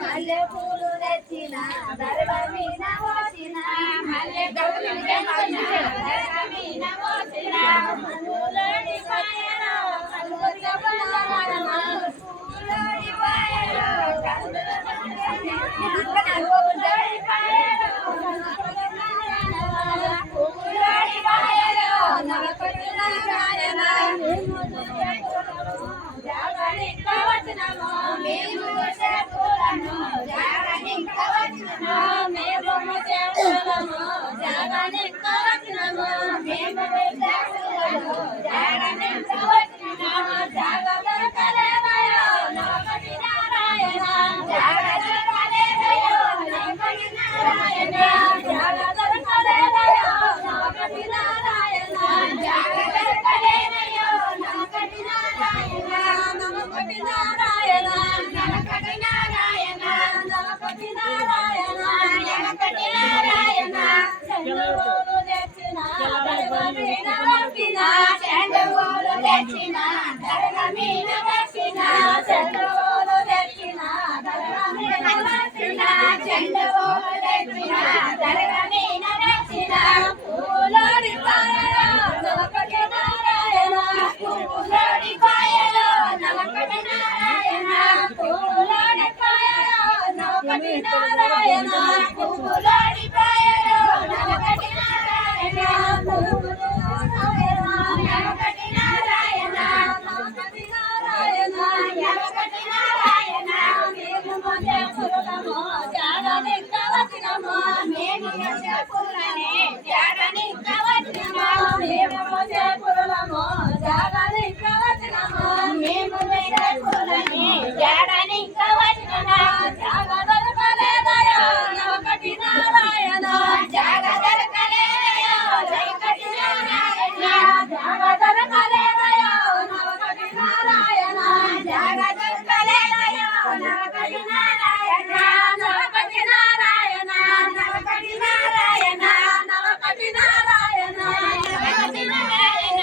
మల్లె పూలు తెచ్చిన దర్గ మీద పోసిన మల్లె పూలు తెచ్చిన దర్గ మీద పోసిన పూలోడి పాయలో కలుగొత్త పలవరమ పూలోడి పాయలో పూలోడి పాయలో పూలోడి పాయలో నవకొట్టు నారాయణ జాగనిక వచనమో మేము పూలను జాగనిక వచనమో మేము పూలను జాగనిక వచనమో మేము పూలను జాగనిక వచనమో జాగదర కలేవయో నవకటి నారాయణ జాగదర కలేవయో నవకటి నారాయణ జాగదర కలేవయో నవకటి నారాయణ జాగదర కలేవయో నవకటి నారాయణ నవకటి నారాయణ నవకటి నారాయణ నవకటి నారాయణ నవకటి నారాయణ చంద్రబోలు తెచ్చిన దర్గ మీద వసిన చంద్రబోలు తెచ్చిన దర్గ మీద వసిన చంద్రబోలు తెచ్చిన దర్గ మీద వసిన చంద్రబోలు తెచ్చిన దర్గ మీద వసిన పూలోడి పాయలో నవకటి నారాయణ పూలోడి పాయలో నవకటి నారాయణ పూలోడి పాయలో నవకటి నారాయణ పూలోడి పాయలో నవకటి నారాయణ పూలోడి నవకటి నారాయణ నవకటి నారాయణ నవకటి నారాయణ మేము పూలమో జాగనిక వచనమో మేము పూలనే జాగనిక వచనమో మేము పూలమో జాగనిక వచనమో మేము పూలనే జాగనిక వచనమో జాగదర కలేవయో నవకటి నారాయణ జాగదర కలేవయో నవకటి నారాయణ జాగదర కలేవయో నవకటి నారాయణ జాగదర కలేవయో నవకటి నారాయణ నవకటి నారాయణ నవకటి నారాయణ నవకటి నారాయణ నవకటి నారాయణ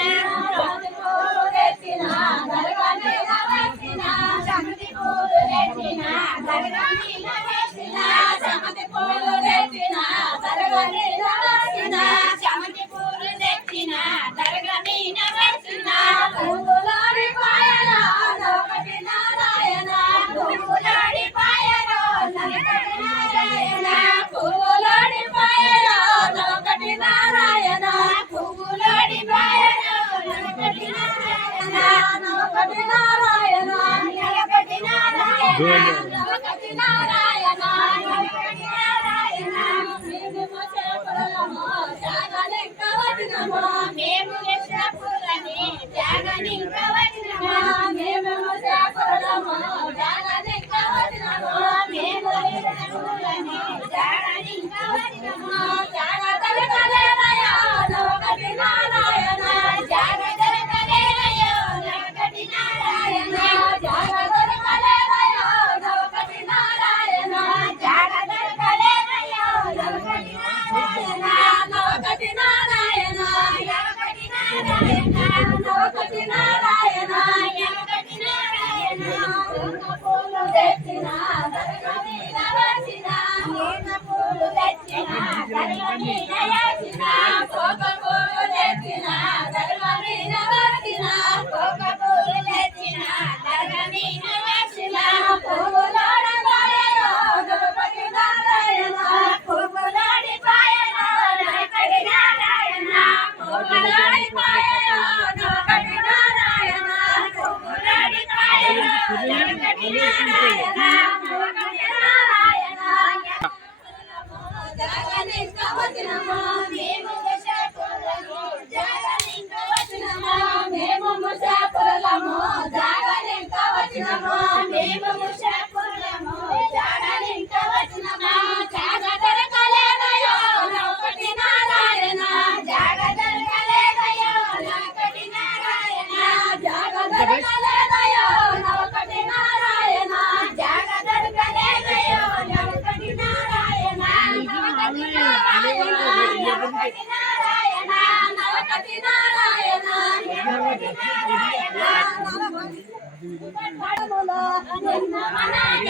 పూలు తెచ్చిన దర్గ మీద వేసిన సమితి పూలు తెచ్చిన దర్గ మీద వేసిన సమితి పూలు తెచ్చిన దర్గ మీద వేసిన సమితి పూలు తెచ్చిన దర్గ మీద వేసిన పూలోడి పాయలో నవకటి నారాయణ పూలోడి పాయలో నవకటి నారాయణ పూలోడి పాయలో నవకటి నారాయణ పూలోడి పాయలో నవకటి నారాయణ నవకటి నారాయణ నవకటి నారాయణ నవకటి నారాయణ నవకటి నారాయణ మేము చేపలమో జాగనిక వచనమో మేము పూలని జాగనిక వచనమో మేము చేపలమో జాగనిక వచనమో మేము పూలని జాగనిక వచనమో జాగదర కలేవయో నవకటి నారాయణ జాగదర కలేవయో నవకటి నారాయణ జాగదర కలేవయో నవకటి నారాయణ జాగదర కలేవయో నవకటి నారాయణ నవకటి నారాయణ నవకటి నారాయణ నవకటి నారాయణ నవకటి నారాయణ పూలు తెచ్చిన దర్గ మీద వేసిన పూలు తెచ్చిన దర్గ మీద వేసిన కోక పూలు తెచ్చిన దర్గ మీద వేసిన కోక పూలు తెచ్చిన దర్గ మీద వేసిన పూలోడి పాయలో నవకటి నారాయణ పూలోడి పాయలో నవకటి నారాయణ పూలోడి పాయలో నవకటి నారాయణ పూలోడి పాయలో నవకటి నారాయణ నవకటి నారాయణ జాగనిక వచనమో మేము పూలను జాగనిక వచనమో మేము పూలమో జాగనిక వచనమో మేము పూలమో జాగనిక వచనమో జాగదర కలేవయో నవకటి నారాయణ నవకటి నారాయణ నవకటి నారాయణ నవకటి నారాయణ నవకటి నారాయణ